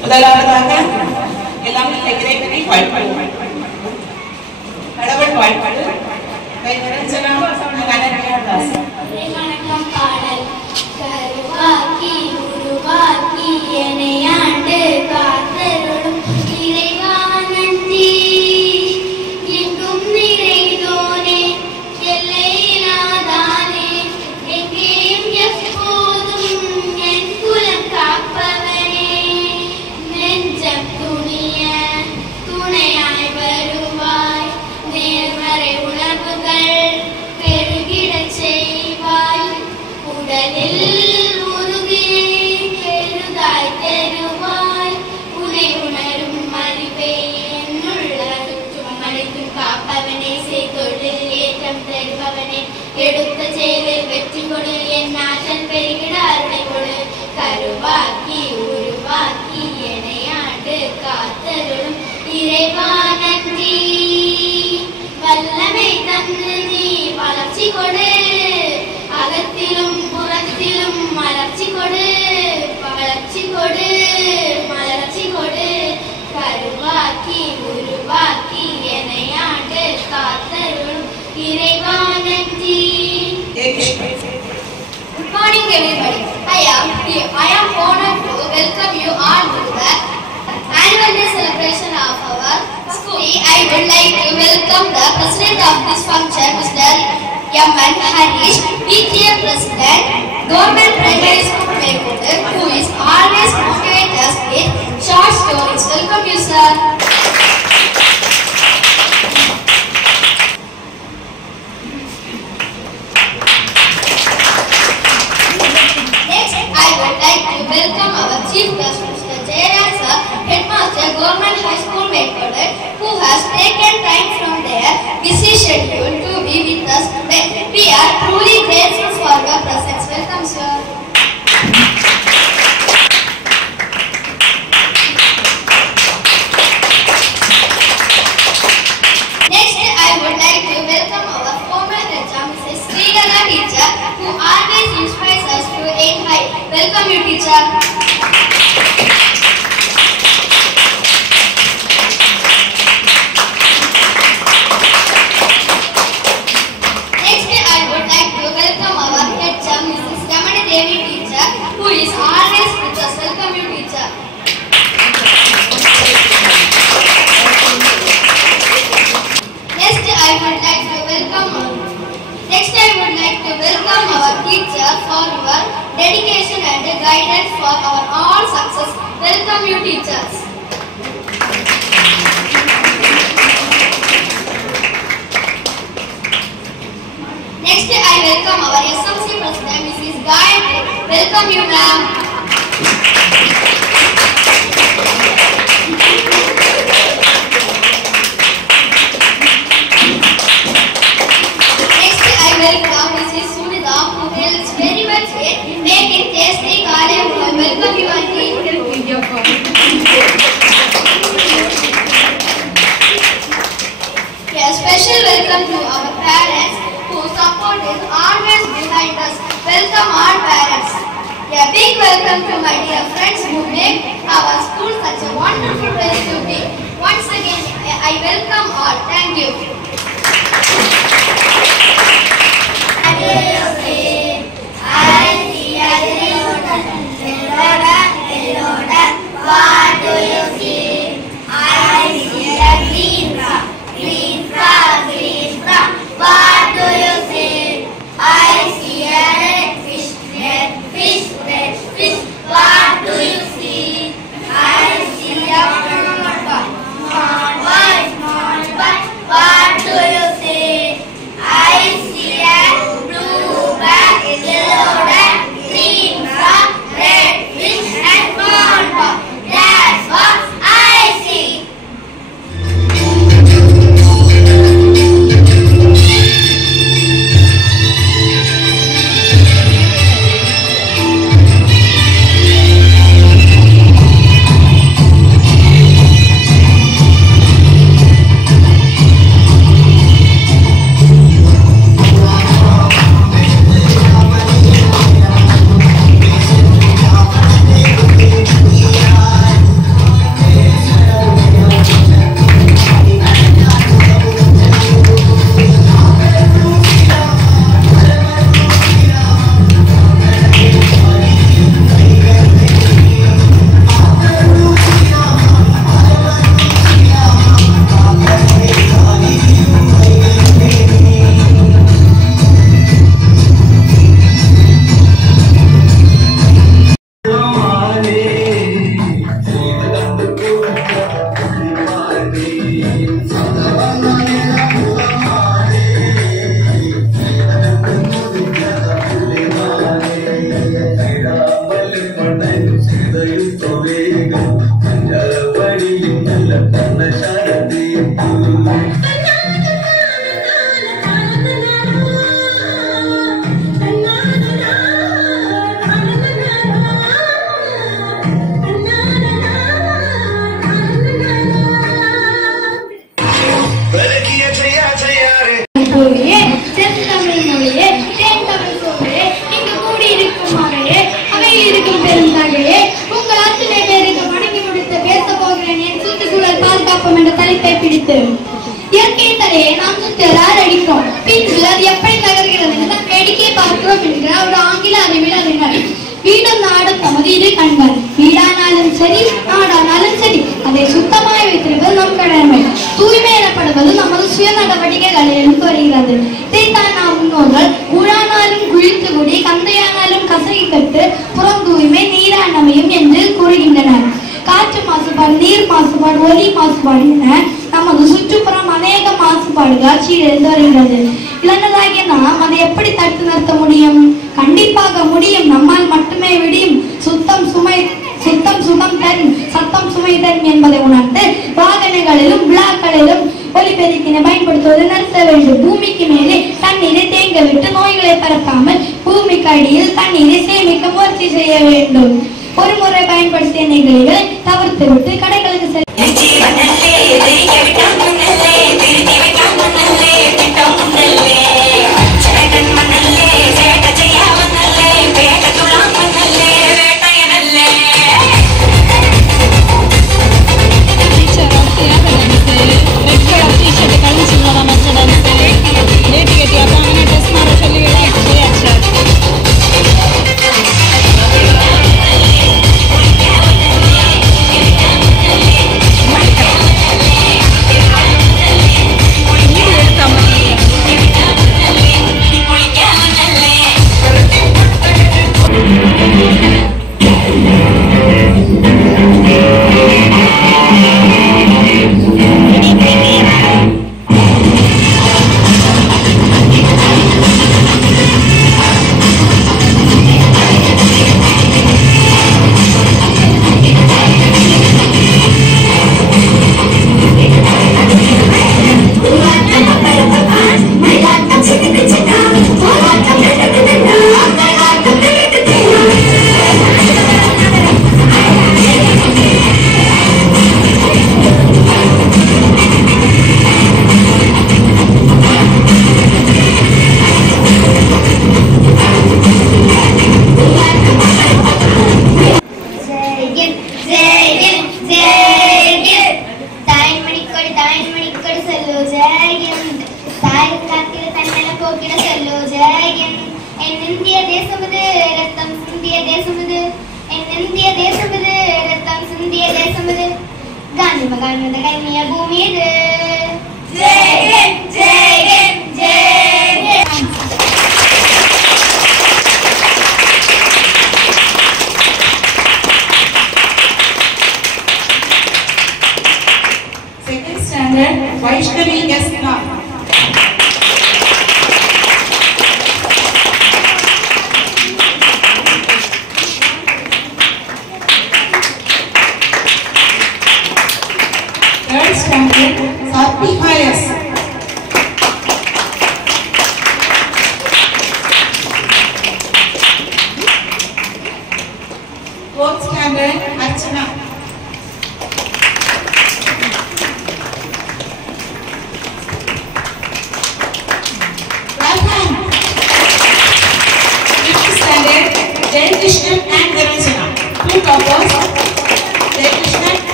முதலாவதாக எல்லாம் இறைவனை வாழ்த்துவோம். கடவுள் வாழ்த்து கைவரஞ்சனா கனகதாஸ். வணக்கம் பாடல். கருவாக்கி உருவாக்கி என்னை ஆண்டு காத்தருளும் இறைவா நன்றி. எங்கும் நிறைந்தோனே எல்லையிலாதானே எங்கேயும் எப்போதும் என் குலம் காப்பவனே. நெஞ்சம் துணிய துணையாய் வருவாய். நேர்மறை உணர்வுகள் பெருகிடச் செய்வாய். உடலில் உறுதியை பெருதாய் தருவாய். உனை உணரும் அறிவை என்னுள்ள சுற்றும் அனைத்தும் காப்பவனே. செய்தொழில் ஏற்றம் தருபவனே. எடுத்த செயலில் வெற்றி கொடு. என் ஆற்றல் பெருகிட அருளை கொடு. கருவாக்கி உருவாக்கி என்னை ஆண்டு காத்தருளும் இறைவா நன்றி. வல்லமை தந்து நீ வளர்ச்சி கொடு. அகத்திலும் புறத்திலும் மலர்ச்சி கொடு. வளர்ச்சி கொடு மலர்ச்சி கொடு. கருவாக்கி உருவாக்கி என்னை ஆண்டு காத்தருளும் இறைவா நன்றி. Good morning everybody. I am honored to welcome you all to the annual day celebration of our school. I would like to welcome the president of this function, Mr. M.N. Harish, PTA President, Government Primary School Mekudu, who is always motivate us with short stories. Welcome you, sir. Next, I would like to welcome our Chief Guest, Mr. Jayaraj sir, Headmaster, Government High School Mekudu, who has taken time from their busy schedule to be with us today. We are truly grateful for your presence. Welcome, sir. Next, I would like to welcome our former teacher, Mrs. Srigala teacher, who always inspires us to aim high. Welcome you, teacher. Next, I would like to welcome our head teacher, Mrs. Ramani Devi teacher, who is always with us. Welcome you, teacher. Next, I would like to welcome our teacher for your dedication and guidance for our all success. Welcome you, teachers. Next, I welcome our SMC President, Mrs. Gayatri. Welcome you, ma'am. Next, I welcome Mrs. Sunita, who helps very much in making tasty kale. Welcome you, auntie. A special welcome to our parents, whose support is always behind us. Welcome all parents. A big welcome to my dear friends who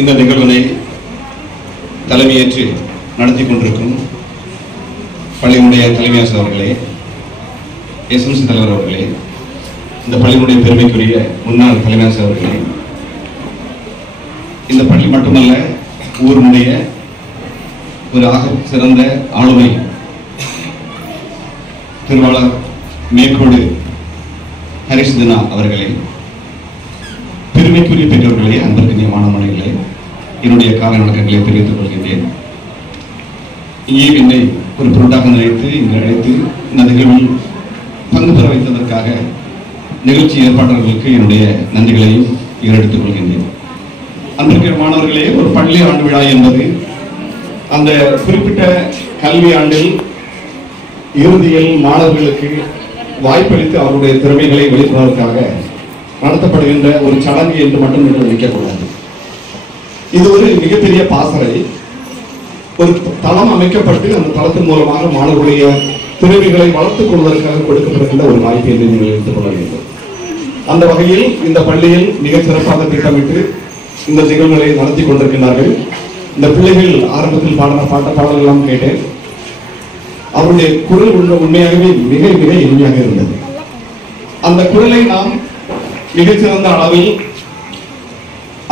இந்த நிகழ்வினை தலைமையேற்று நடத்தி கொண்டிருக்கும் பள்ளியினுடைய தலைமையாசிரியர் அவர்களே, SMC தலைவர் அவர்களே, இந்த பள்ளியினுடைய பெருமைக்குரிய முன்னாள் தலைமையாசிரியர் அவர்களே, இந்த பள்ளி மட்டுமல்ல ஊரினுடைய ஒரு ஆக சிறந்த ஆளுமை திருவாளர் மேற்கோடு ஹரிஷ் தினா அவர்களே, பெருமைக்குரிய பெற்றோர்களே, அன்பிற்குரிய மாணவர்களே, என்னுடைய காலை வணக்கங்களை தெரிவித்துக் கொள்கின்றேன். இங்கே என்னை ஒரு பொருட்டாக நினைத்து இங்கு அழைத்து இந்த நிகழ்வில் பங்கு பெற வைத்ததற்காக நிகழ்ச்சி ஏற்பாட்டாளர்களுக்கு என்னுடைய நன்றிகளையும் ஏறெடுத்துக் கொள்கின்றேன். அன்பிற்குரிய மாணவர்களே, ஒரு பள்ளி ஆண்டு விழா என்பது அந்த குறிப்பிட்ட கல்வி ஆண்டில் இறுதியில் மாணவர்களுக்கு வாய்ப்பளித்து அவருடைய திறமைகளை வெளிப்படுவதற்காக நடத்தப்படுகின்ற ஒரு சடங்கு என்று மட்டும் நினைக்கக்கூடாது. இது ஒரு மிகப்பெரிய பாசறை. ஒரு தளம் அமைக்கப்பட்டு அந்த தளத்தின் மூலமாக மாணவர்களுடைய திறமைகளை வளர்த்துக் கொள்வதற்காக கொடுக்கப்படுகின்ற ஒரு வாய்ப்பு என்று நீங்கள் எடுத்துக் கொள்ள வேண்டும். அந்த வகையில் இந்த பள்ளியில் மிக சிறப்பாக திட்டமிட்டு இந்த நிகழ்வுகளை நடத்தி கொண்டிருக்கிறார்கள். இந்த பிள்ளைகள் ஆரம்பத்தில் பாடின பாடல் எல்லாம் கேட்டேன். அவருடைய குரல் உண்மையாகவே மிக மிக எளிமையாக இருந்தது. அந்த குரலை நாம் மிகச்சிறந்த அளவில்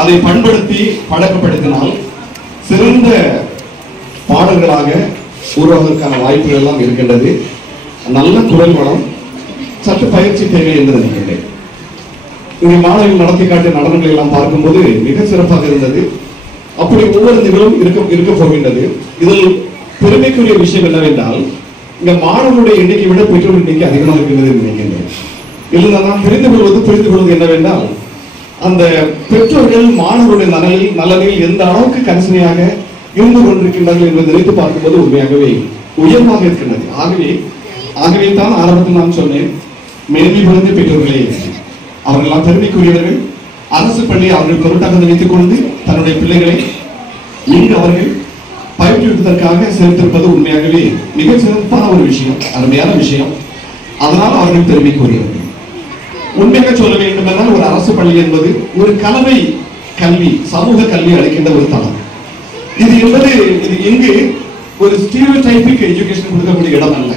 அதை பண்படுத்தி பழக்கப்படுத்தினால் சிறந்த பாடல்களாக உருவாவதற்கான வாய்ப்புகள் எல்லாம் இருக்கின்றது. நல்ல குரல் வளம், சற்று பயிற்சி தேவை என்று நினைக்கின்றேன். இங்கே மாணவர்கள் நடத்தி காட்டிய நடனங்களை எல்லாம் பார்க்கும்போது மிக சிறப்பாக இருந்தது. அப்படி ஒவ்வொரு நிகழும் இருக்க போகின்றது. இதில் பெருமைக்குரிய விஷயம் என்னவென்றால், இங்க மாணவர்களுடைய எண்ணிக்கை விட பெற்றோர் எண்ணிக்கை அதிகமாக இருக்கின்றது என்று நினைக்கின்றேன். இதில் நாம் புரிந்து கொள்வது என்னவென்றால், அந்த பெற்றோர்கள் மாணவர்களுடைய நலனில் எந்த அளவுக்கு கரிசனையாக இருந்து கொண்டிருக்கின்றார்கள் என்பதை நினைத்து பார்க்கும்போது உண்மையாகவே உயர்வாக இருக்கின்றது. ஆகவே தான் ஆரம்பத்தில் நான் சொன்னேன், மேன்மை புரிந்த பெற்றோர்களே அவர்களெல்லாம் பெருமைக்குரியவர்கள். அரசு பள்ளி அவர்கள் பொருட்டாக நினைத்துக் கொண்டு தன்னுடைய பிள்ளைகளை இங்கு அவர்கள் பயிற்றுவிப்பதற்காக சேர்த்திருப்பது உண்மையாகவே மிக சிறப்பான ஒரு விஷயம், அருமையான விஷயம். அதனால் அவர்கள் பெருமைக்குரியவர்கள். உண்மையாக சொல்ல வேண்டும் என்றால், ஒரு அரசு பள்ளி என்பது ஒரு கலவை கல்வி, சமூக கல்வி அளிக்கின்ற ஒரு தளம். இது இங்கு ஒரு ஸ்டீரியோடைபிக் எஜுகேஷன் கொடுக்கக்கூடிய இடம் அல்ல.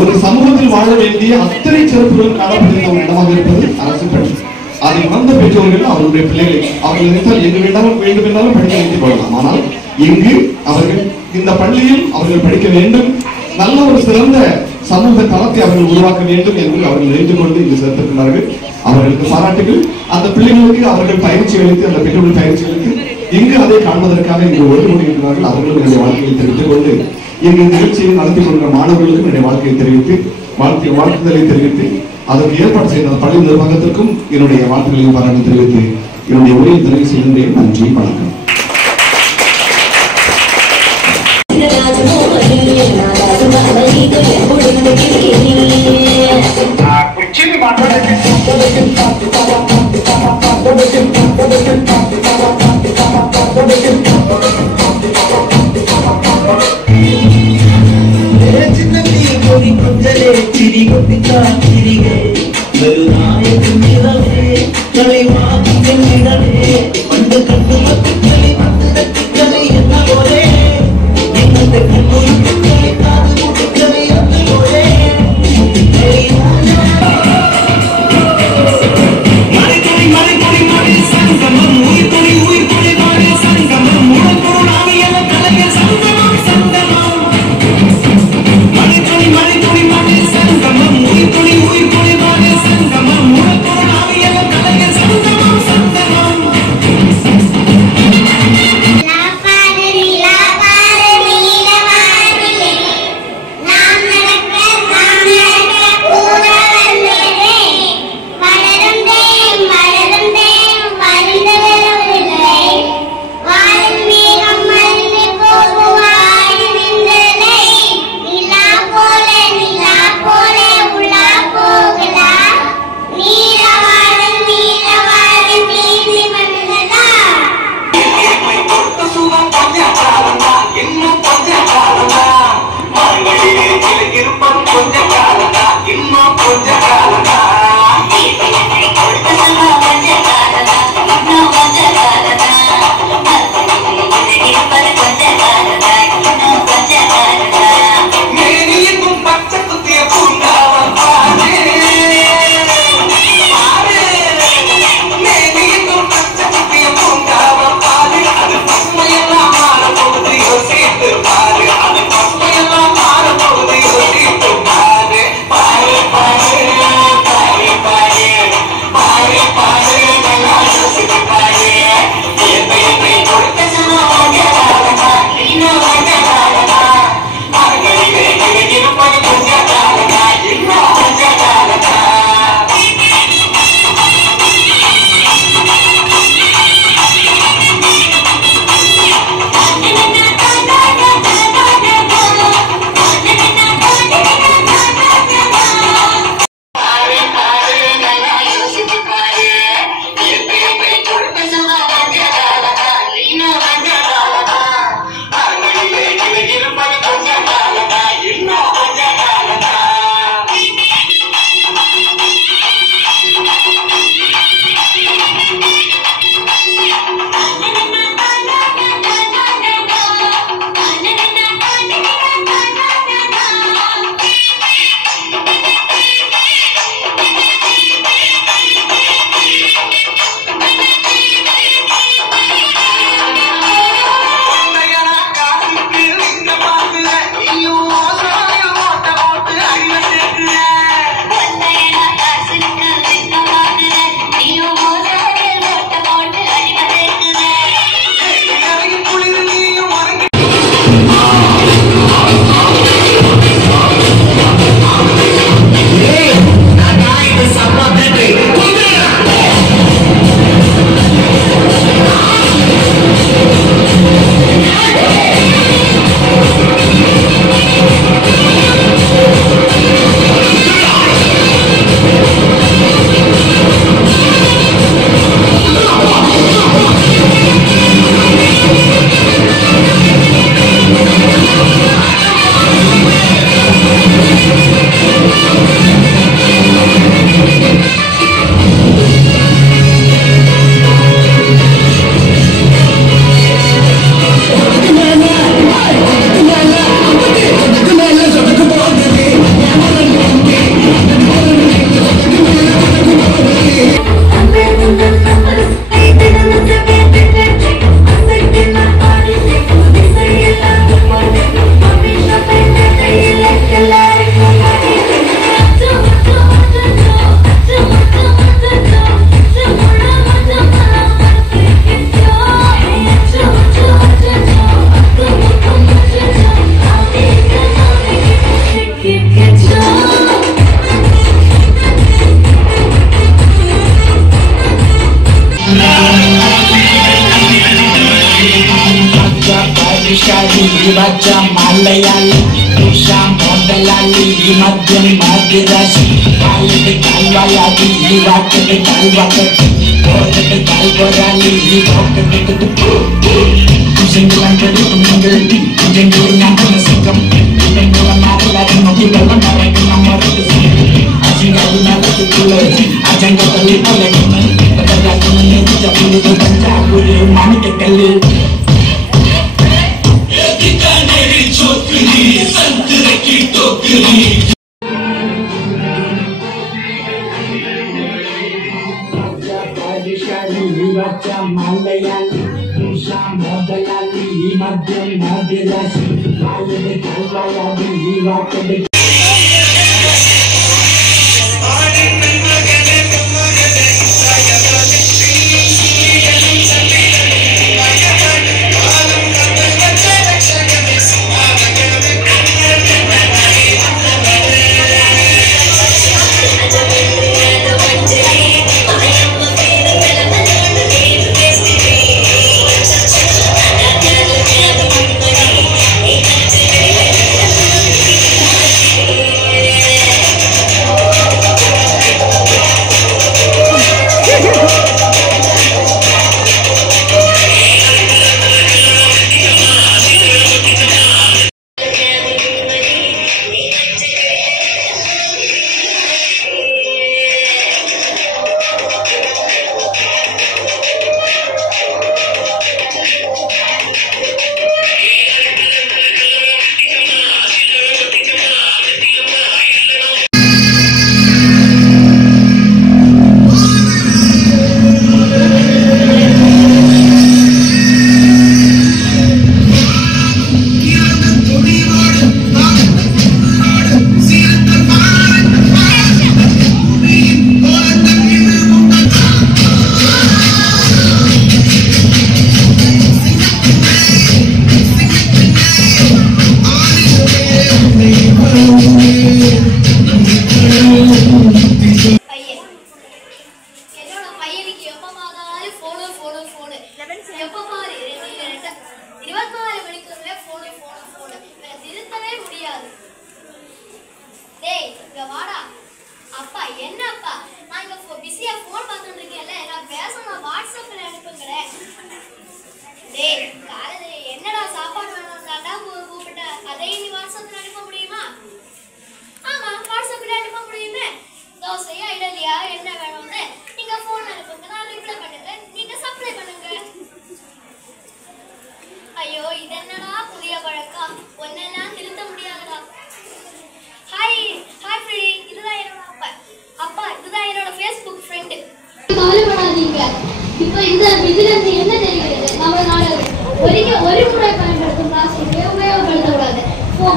ஒரு சமூகத்தில் வாழ வேண்டிய அத்தனை சிறப்புகளும் காணப்படுகின்ற ஒரு இடமாக இருப்பது அரசு பள்ளி. அதை வந்த பெற்றோர்கள் அவருடைய பிள்ளைகளை அவர்கள் நினைத்தால் எங்கு வேண்டுமென்றாலும் படிக்க வைத்துக் கொள்ளலாம். ஆனால் இங்கு அவர்கள் இந்த பள்ளியில் அவர்கள் படிக்க வேண்டும், நல்ல ஒரு சிறந்த சமூக தளத்தை அவர்கள் உருவாக்க வேண்டும் என்று அவர்கள் நினைத்துக் கொண்டு இங்கு சேர்த்திருக்கிறார்கள். அவர்களுக்கு பாராட்டுகள். அந்த பிள்ளைகளுக்கு அவர்கள் பயிற்சி அளித்து, அந்த பெற்றோர்கள் பயிற்சி அளித்து இங்கு அதை காண்பதற்காக இங்கு ஓடி கொண்டிருக்கிறார்கள். அவர்களும் என்னுடைய வாழ்க்கையை தெரிவித்துக் கொண்டு இங்கு நிகழ்ச்சியை நடத்தி கொண்ட மாணவர்களுக்கும் என்னுடைய வாழ்க்கையை தெரிவித்து வாழ்த்துதலை தெரிவித்து அதற்கு ஏற்பாடு செய்த பள்ளி நிர்வாகத்திற்கும் என்னுடைய வாழ்த்துக்களையும் பாராட்டு தெரிவித்து என்னுடைய உரையை நிறைவு செய்கின்றேன். நன்றி, வணக்கம். you rock it, I rock it. Malayali, Musa Modalali, Madhya Madilasi, Mayade Kalvayadi, Vakade.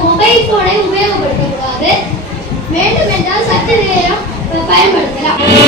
Mobile போனை உபயோகப்படுத்தக்கூடாது. வேண்டும் என்றால் சற்று நேரம் பயன்படுத்தலாம்.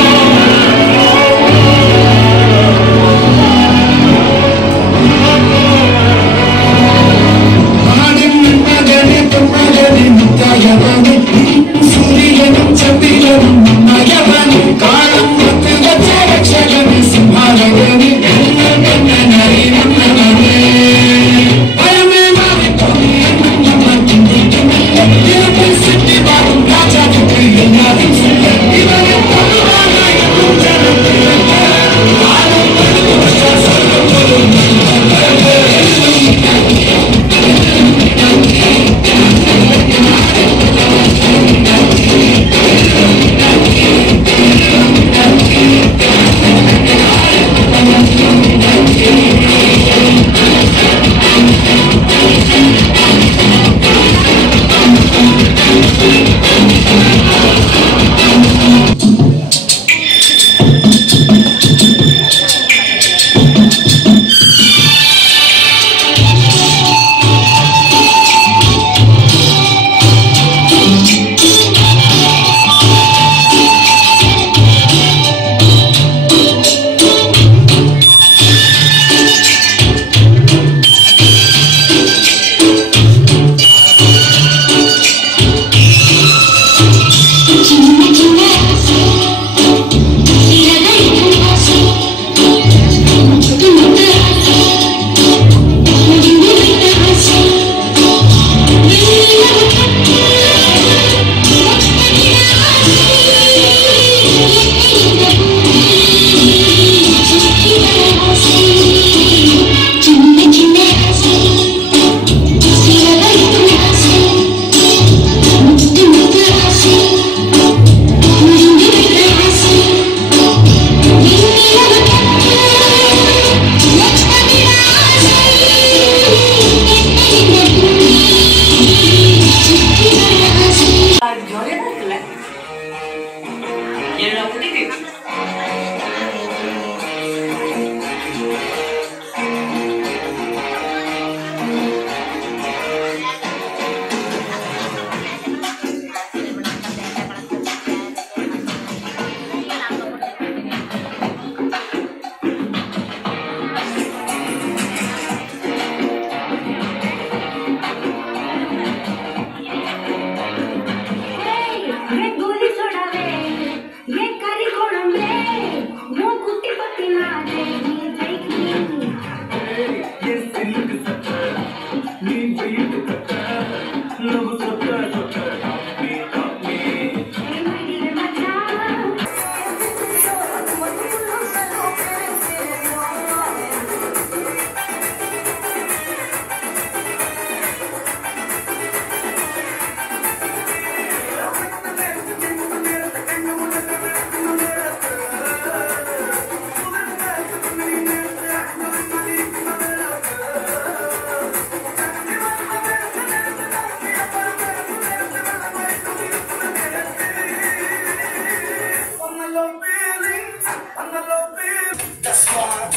That's why,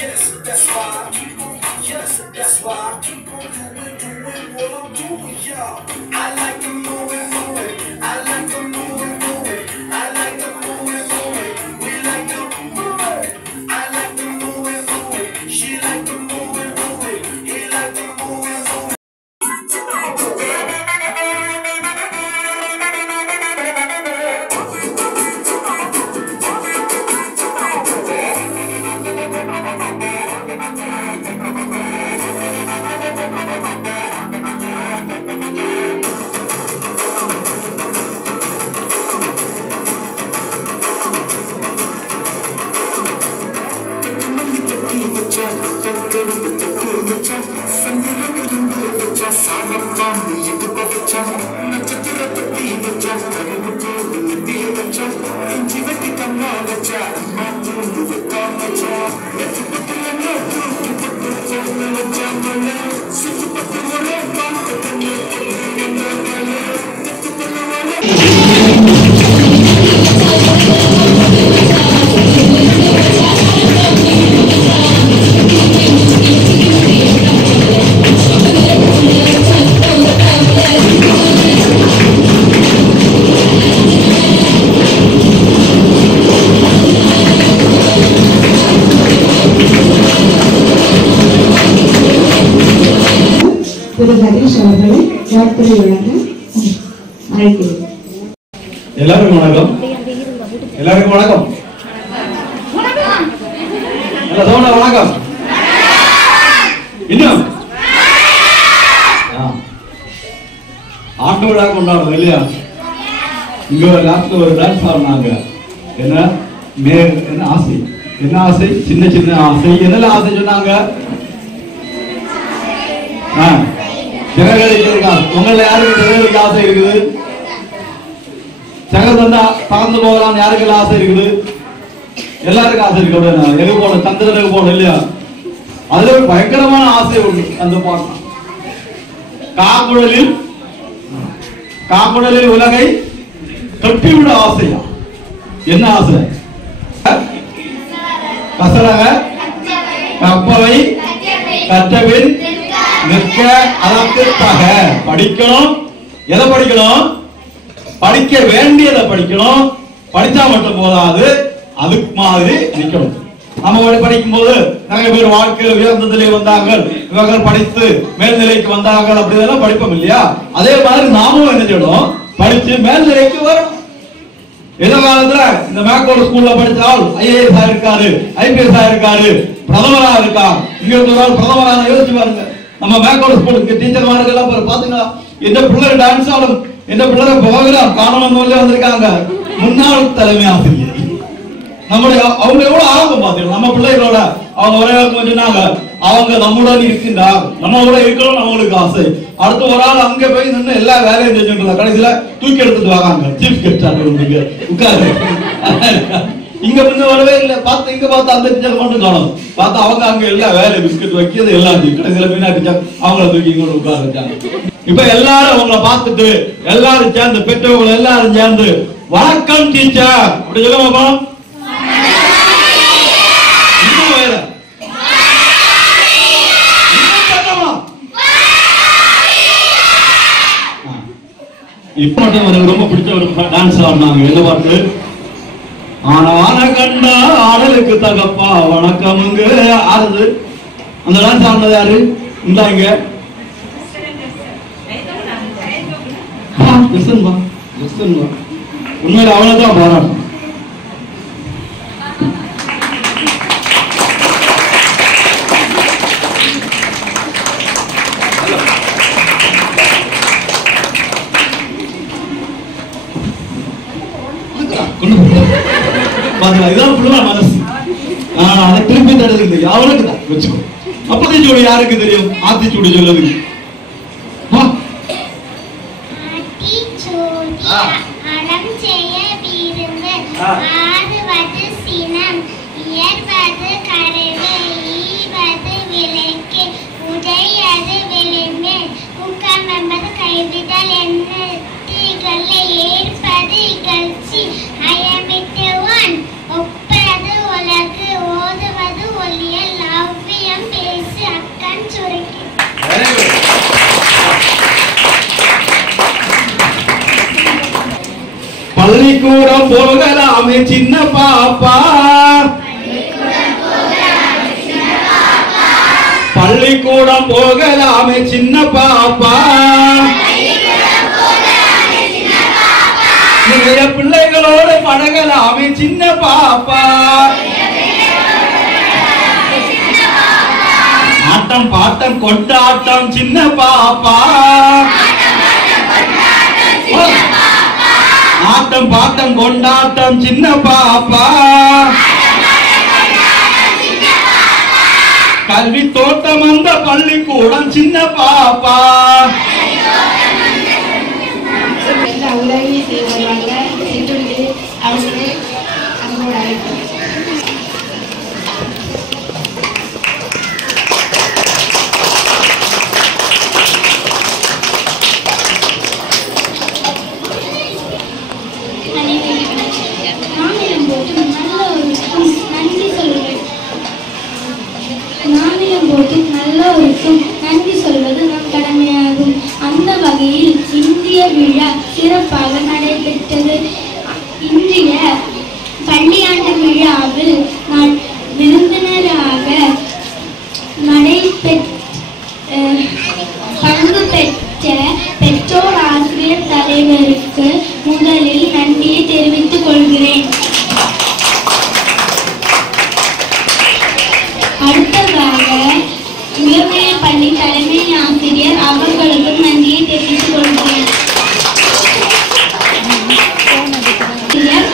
yes, that's why, yes, that's why I keep on doing what I'm doing, y'all. I like the moving, I like the moving, I like the moving, we like the moving, I like the moving, she like the moving, he like the moving. எல்லாருக்கும் வணக்கம். எல்லாருக்கும் வணக்கம். வணக்கம். இன்னும் ஆண்டு விழா கொண்டாடுறோம் இல்லையா? இங்க ஒரு லாஸ்ட்ல ஒரு டான்ஸ் ஆடினாங்க. என்ன ஆசை, என்ன ஆசை, சின்ன சின்ன ஆசை, என்னெல்லாம் ஆசை சொன்னாங்க? உங்கள யாருக்கு ஆசை இருக்குது? சகல் தந்தா பறந்து போகலாம், யாருக்கெல்லாம் ஆசை இருக்குது? எல்லாருக்கும் ஆசை இருக்கு. எது போன சந்திரனுக்கு போன இல்லையா? அதுல ஒரு பயங்கரமான ஆசை உண்டு. அந்த பாட்டு காக்குடலில் உலகை கட்டிவிட ஆசையா? என்ன ஆசை? கசரக கப்பவை கற்றபின் நிற்க அதற்காக படிக்கணும். எதை படிக்கணும்? படிக்க வேண்டியதை படிக்கணும். படிச்சா மட்டும் போதாது, அதுக்கு மாதிரி நிக்கணும். நம்ம படிக்கும் போது நிறைய பேர் வாழ்க்கையில் உயர்ந்த நிலை வந்தாங்க, இவர்கள் படித்து மேல்நிலைக்கு வந்தாங்க, அப்படிதான் படிப்போம் இல்லையா? அதே மாதிரி நாமும் என்ன செய்யணும்? படிச்சு மேல்நிலைக்கு வரணும். எதிர்காலத்துல இந்த மேக்கோட ஸ்கூல்ல படிச்சால் ஐஏஎஸ் ஆயிருக்காரு, ஐபிஎஸ் ஆயிருக்காரு, பிரதமரா இருக்கார். இங்க ஒரு பிரதமரா யோசிச்சு பாருங்க. நம்ம மேக்கோட ஸ்கூலுக்கு டீச்சர் மார்கள் பாத்தீங்களா? இந்த பிள்ளை டான்ஸ் ஆடும், இந்த பிள்ளை ப்ரோக்ராம் காணணும் வந்திருக்காங்க. முன்னாள் தலைமை ஆசிரியர் நம்முடைய அவங்க எவ்வளவு ஆர்வம் பாத்தீங்கன்னா நம்ம பிள்ளைகளோட அவங்க ஒரே சொன்னாங்க, அவங்க நம்முடன் இருக்கின்றார், நம்ம கூட இருக்கணும், நம்மளுக்கு ஆசை. அடுத்து ஒரு ஆள் அங்க போய் நின்று எல்லா வேலையும் செஞ்சுட்டு கடைசியில தூக்கி எடுத்துட்டு வராங்க. சீஃப் கெஸ்ட் உட்காரு. இங்க வந்து வரவே இல்லை. பார்த்து இங்க பார்த்து அந்த டீச்சர் மட்டும் காணும். பார்த்தா அவங்க அங்க எல்லா வேலை பிஸ்கட் வைக்கிறது எல்லாம் கடைசியில மீனா டீச்சர் அவங்கள தூக்கி இங்க உட்கார வச்சாங்க. இப்ப எல்லாரும் அவங்கள பார்த்துட்டு எல்லாரும் சேர்ந்து பெற்றவங்க எல்லாரும் சேர்ந்து வணக்கம் டீச்சர் அப்படி சொல்லுவாப்பா. இப்ப மட்டும் எனக்கு ரொம்ப பிடிச்ச ஒரு டான்ஸ் ஆடினாங்க. என்ன பாட்டு? ஆன கண்டா ஆடலுக்கு தகப்பா வணக்கமுங்க ஆடுது. அந்த டான்ஸ் ஆடினது யாரு? இந்தாங்க உண்மையில அவ்வளவுதான் பாராட்டும். மனசு அதை திருப்பி தடுது அவனுக்கு தான் வச்சுக்கோ. அப்பதிச்சூடு யாருக்கு தெரியும்? ஆத்திச்சூடு சொல்லுது. ஏற்பது இகழ்ச்சி அயமிட்டு ஒன் ஒப்பது உலகு ஓ போகலாமே சின்ன பாப்பா, பள்ளிக்கூடம் போகலாமே சின்ன பாப்பா, நிறைய பிள்ளைகளோடு பழகலாமே சின்ன பாப்பா, ஆட்டம் பாட்டம் கொண்டாட்டம் சின்ன பாப்பா, ஆட்டம் பாட்டம் கொண்டாட்டம் சின்ன பாப்பா, கல்வி தோட்டம் அந்த பள்ளிக்கூடம் சின்ன பாப்பா. உதவி செய்து வருவாங்க. சிற்றுண்டி அவர்களை அன்போடு அழைப்போம். நல்லோருக்கும் நன்றி சொல்வது நம் கடமையாகும். அந்த வகையில் இந்திய விழா சிறப்பாக நடைபெற்றது. இன்றைய பள்ளியாண்டு விழாவில் நான் விருந்தினராக பங்கு பெற்ற பெற்றோர் ஆசிரியர் தலைவருக்கு முதலில் நன்றியை தெரிவித்துக் கொள்கிறேன். அடுத்ததாக உயர்நிலை பள்ளி தலைமை ஆசிரியர் அவர்களுக்கும் நன்றியை தெரிவித்துக் கொள்கிறேன்.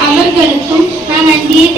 அவர்களுக்கும் நான் நன்றியை